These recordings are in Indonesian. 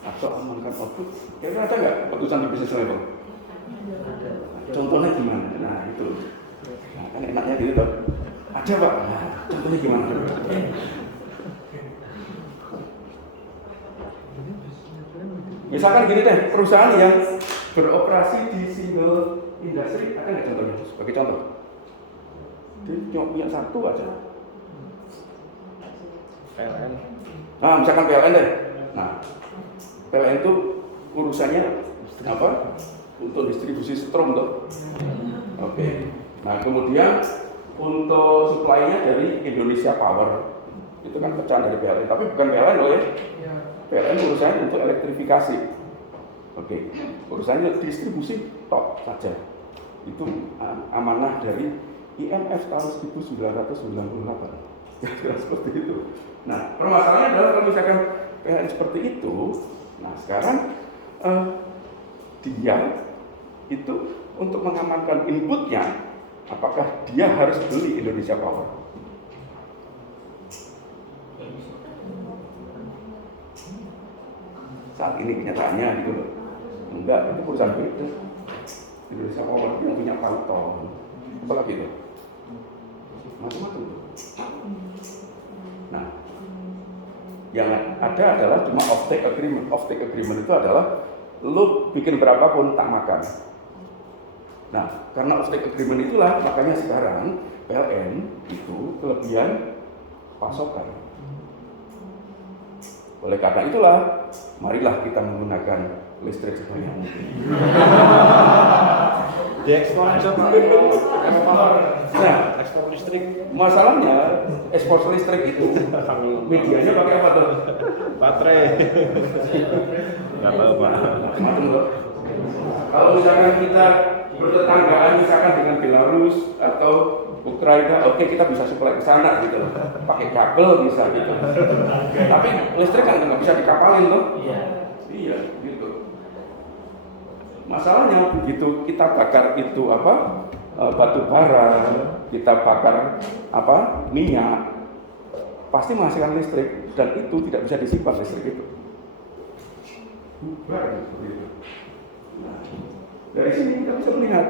atau amankan output. Kira-kira ada nggak keputusan di business level? Contohnya gimana? Nah itu, nah, kan enaknya gitu toh. Ada Pak. Nah, contohnya gimana? Misalkan gini deh, perusahaan yang beroperasi di single industry, ada nggak contohnya? Sebagai contoh, dia cuma punya satu aja. PLN. Nah, misalkan PLN deh. Nah, PLN itu urusannya apa? Untuk distribusi strom tuh. Oke. Nah, kemudian untuk supply-nya dari Indonesia Power. Itu kan pecahan dari PLN, tapi bukan PLN loh ya. PLN urusannya untuk elektrifikasi. Oke. Urusannya distribusi top saja. Itu amanah dari IMF tahun 1998. Kira-kira seperti itu. Nah, permasalahannya adalah kalau misalkan PLN seperti itu, nah sekarang dia itu untuk mengamankan inputnya, apakah dia harus beli Indonesia Power? Saat ini kenyataannya gitu loh. Enggak, itu perusahaan beda. Indonesia Power yang punya Palton. Apalagi itu? Macam-macam tuh. Nah, yang ada adalah cuma off-take agreement. Off-take agreement itu adalah lu bikin berapapun tak makan. Nah, karena off-take agreement itulah makanya sekarang PLN itu kelebihan pasokan. Oleh karena itulah, marilah kita menggunakan listrik sebanyak mungkin. Diekspor aja Pak. Nah, ekspor listrik. Masalahnya ekspor listrik itu medianya pakai apa tuh? Baterai. Nggak tahu Pak. Macam-macam loh. Kalau misalkan kita bertetanggaan misalkan dengan Belarus atau Ukraina, oke kita bisa supply ke sana gitu loh. Pakai kabel bisa gitu. Tapi listrik kan nggak bisa dikapalin loh. Iya, gitu. Masalahnya begitu kita bakar itu apa? Batu bara, kita bakar apa? Minyak, pasti menghasilkan listrik dan itu tidak bisa disimpan listrik itu. Bubar seperti itu. Nah, dari sini kita bisa melihat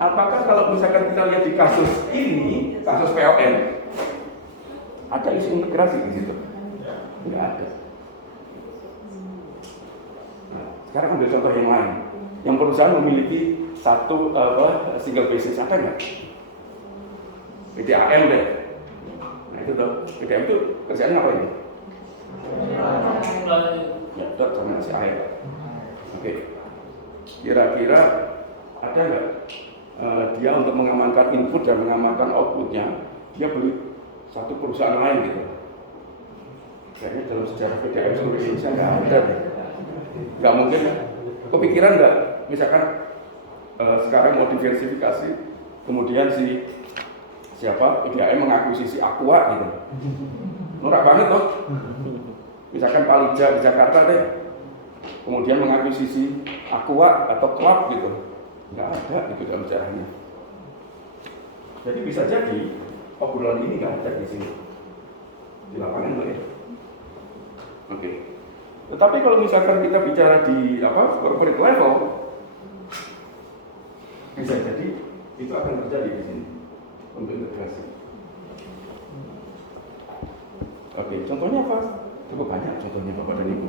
apakah kalau misalkan kita lihat di kasus ini, kasus PLN, ada isu integrasi di situ? Tidak ada. Nah, sekarang ambil contoh yang lain, yang perusahaan memiliki satu single basis, ada nggak? PDAM deh. Nah itu tuh, PDAM itu kerjaannya apa ini? Ya, dot sama nasi air. Oke. Kira-kira ada nggak dia untuk mengamankan input dan mengamankan outputnya, dia beli satu perusahaan lain gitu? Kayaknya dalam sejarah PDAM seluruh Indonesia nggak ada deh. Nggak mungkin. Kepikiran nggak? Misalkan sekarang mau diversifikasi, kemudian siapa PDAM mengakuisisi Aqua gitu. Norak banget loh. Misalkan Palija di Jakarta deh, kemudian mengakuisisi Aqua atau Club gitu. Nggak ada itu dalam sejarahnya. Jadi bisa jadi obrolan ini nggak ada di sini, di lapangan loh ya. Oke. Tetapi kalau misalkan kita bicara di corporate level, bisa jadi itu akan terjadi di sini untuk integrasi. Oke, contohnya apa? Cukup banyak contohnya Bapak dan Ibu.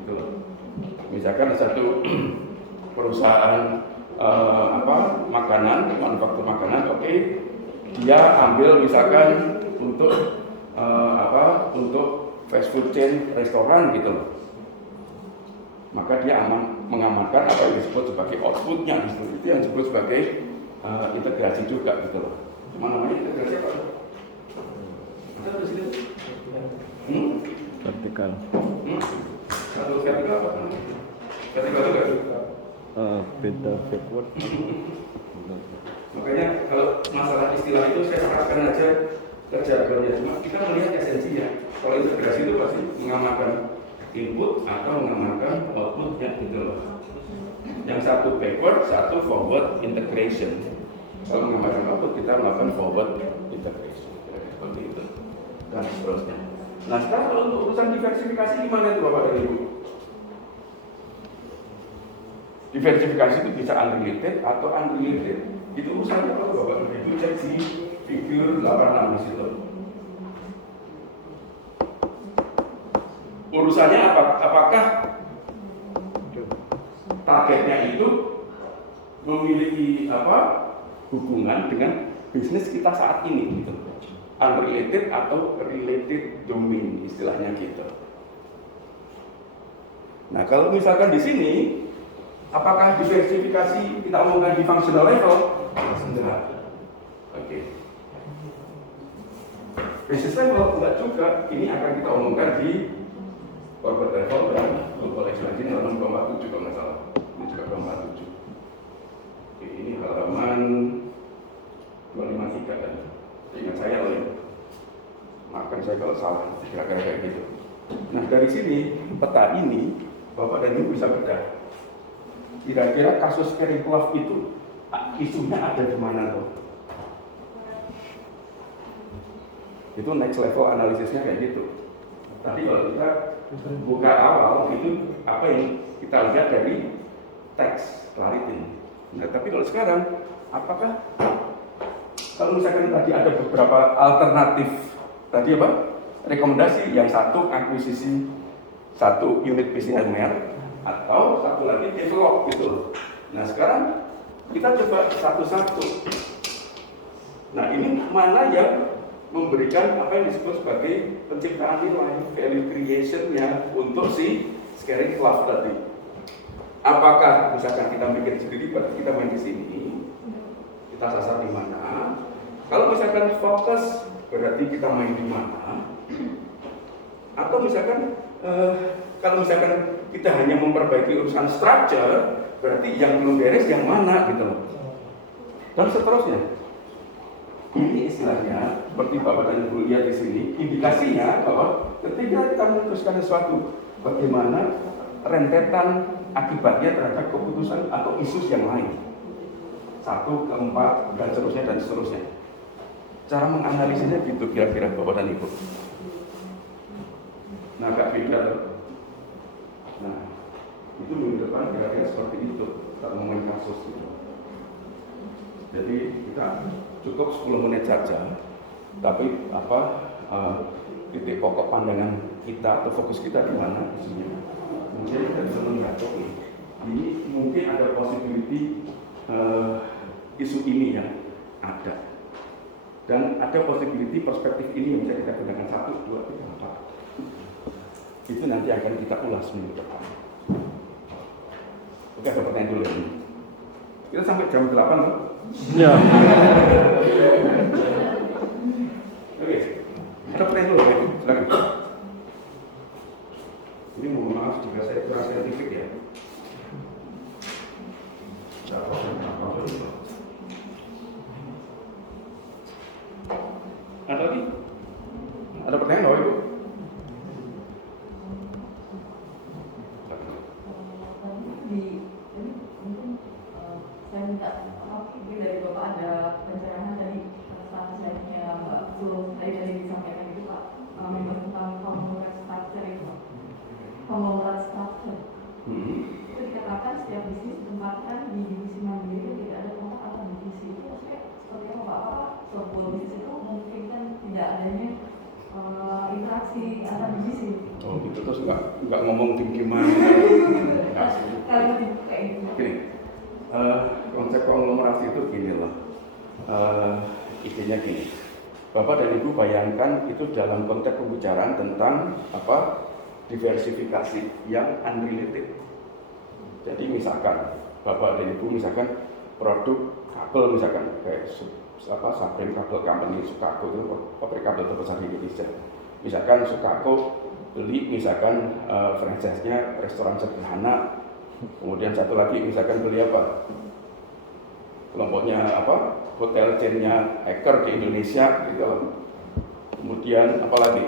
Gitu loh. Misalkan satu perusahaan makanan, manufaktur makanan, oke, dia ambil misalkan untuk untuk fast food chain restoran gitu loh. Maka dia mengamankan apa yang disebut sebagai outputnya gitu. Itu yang disebut sebagai integrasi juga gitu loh. Cuma namanya integrasi apa? Ada di sini? Vertikal. Satu vertikal apa? Vertikal juga? Beta backward. Makanya kalau masalah istilah itu saya serahkan aja kerja agamnya. Cuma kita melihat esensinya. Kalau integrasi itu pasti mengamankan input atau mengamankan outputnya gitu loh. Yang satu backward, satu forward integration. Kalau mengamankan output kita melakukan forward integration seperti itu dan seterusnya. Nah sekarang kalau untuk urusan diversifikasi gimana itu Bapak dan Ibu? Diversifikasi itu bisa unrelated atau unrelated. Itu urusannya kalau Bapak dan Ibu cek di figur 86 di situ. Urusannya apakah targetnya itu memiliki hubungan dengan bisnis kita saat ini gitu. Unrelated atau related domain istilahnya gitu. Nah kalau misalkan di sini apakah diversifikasi kita omongkan di functional level? Enggak. Oke. Business level enggak juga. Ini akan kita omongkan di corporate level dan global expansion halaman 247 kalau nggak salah. Ini juga 247. Oke, ini halaman 253 kan. Ingat saya loh ya. Maafkan saya kalau salah, kira-kira kayak gitu. Nah dari sini peta ini Bapak dan Ibu bisa bedah. Kira-kira kasus Carey Clough itu isunya ada di mana tuh? Itu next level analisisnya kayak gitu. Tapi kalau kita buka awal itu apa yang kita lihat dari teks clarity. Nah, tapi kalau sekarang apakah kalau misalkan tadi ada beberapa alternatif tadi rekomendasi yang satu akuisisi satu unit PCMR atau satu lagi develop gitu. Nah sekarang kita coba satu-satu. Nah ini mana yang memberikan apa yang disebut sebagai penciptaan nilai, value creation-nya untuk si Carey Clough tadi. Apakah misalkan kita bikin sendiri, berarti kita main di sini, kita sasar di mana? Kalau misalkan fokus, berarti kita main di mana? Atau misalkan kalau misalkan kita hanya memperbaiki urusan structure, berarti yang belum beres yang mana gitu loh. Dan seterusnya. Ini istilahnya seperti Bapak dan Ibu lihat di sini, indikasinya bahwa ketika kita memutuskan sesuatu, bagaimana rentetan akibatnya terhadap keputusan atau isu yang lain. 1, 4, dan seterusnya dan seterusnya. Cara menganalisisnya gitu kira-kira Bapak dan Ibu. Nah, agak beda loh. Nah, itu minggu depan kira-kira seperti itu kalau ngomongin kasus gitu. Jadi kita cukup 10 menit saja, tapi titik pokok pandangan kita atau fokus kita di mana isunya. Mungkin kita bisa melihat ini mungkin ada possibility isu ini yang ada, dan ada possibility perspektif ini yang bisa kita gunakan 1, 2, 3, 4. Itu nanti akan kita ulas minggu depan. Oke, ada pertanyaan dulu ini. Kita sampai jam 8 kan? Ya. Oke, ada pertanyaan dulu, silakan. Ini mohon maaf jika saya kurang saintifik ya. Ada lagi? Ada pertanyaan nggak Ibu? Saya minta mungkin dari Bapak ada pencerahan tadi atas slide-nya Mbak Ful tadi disampaikan itu Pak, membahas tentang conglomerate structure itu Pak. Conglomerate structure itu dikatakan setiap bisnis ditempatkan di divisi mandiri, tidak ada kontak antar divisi. Itu maksudnya seperti apa Pak? Apakah sebuah bisnis itu memungkinkan tidak adanya interaksi antar divisi? Oh gitu, terus nggak ngomong tim gimana? Kalau dibuka itu. Gini, konsep konglomerasi itu gini loh, idenya gini. Bapak dan Ibu bayangkan itu dalam konteks pembicaraan tentang diversifikasi yang unrelated. Jadi misalkan Bapak dan Ibu misalkan produk kabel misalkan kayak Supreme Cable Company, Sukako itu pabrik kabel terbesar di Indonesia. Misalkan Sukako beli misalkan franchise-nya restoran sederhana, kemudian satu lagi misalkan beli kelompoknya hotel chain-nya Eker di Indonesia gitu. Kemudian apalagi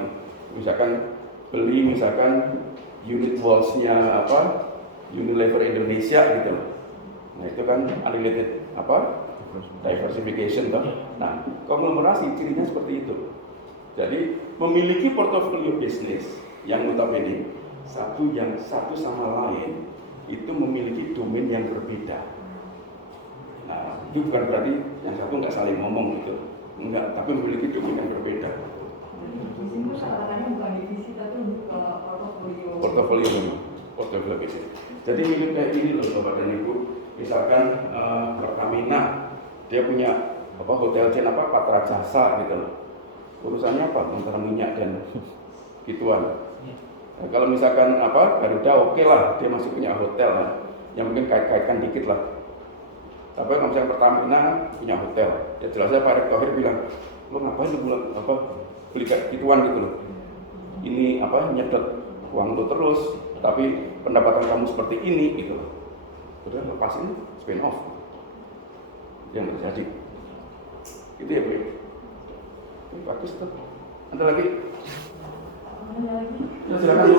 misalkan beli misalkan unit walls-nya Unilever Indonesia gitu. Nah itu kan unrelated diversification toh. Nah konglomerasi cirinya seperti itu. Jadi memiliki portofolio bisnis yang notabene satu sama lain itu memiliki domain yang berbeda. Nah, itu bukan berarti yang satu nggak saling ngomong gitu, enggak, tapi memiliki domain yang berbeda. Di sini tuh katakannya bukan divisi tapi untuk portofolio. Portofolio bisnis. Jadi milik kayak ini loh Bapak dan Ibu, misalkan Pertamina dia punya hotel chain Patra Jasa gitu loh. Urusannya apa? Antara minyak dan gituan. Nah, kalau misalkan Garuda oke lah, dia masih punya hotel lah, yang mungkin kait-kaitkan dikit lah. Tapi kalau misalkan Pertamina punya hotel, ya jelasnya Pak Erick Thohir bilang, lo ngapain lu beli kayak gituan gitu loh. Ini nyedot uang lo terus, tapi pendapatan kamu seperti ini gitu loh. Udah lepasin spin off yang terjadi. Gitu ya Bu. Bagus tuh. Ada lagi? Ada lagi? Ya silakan Bu.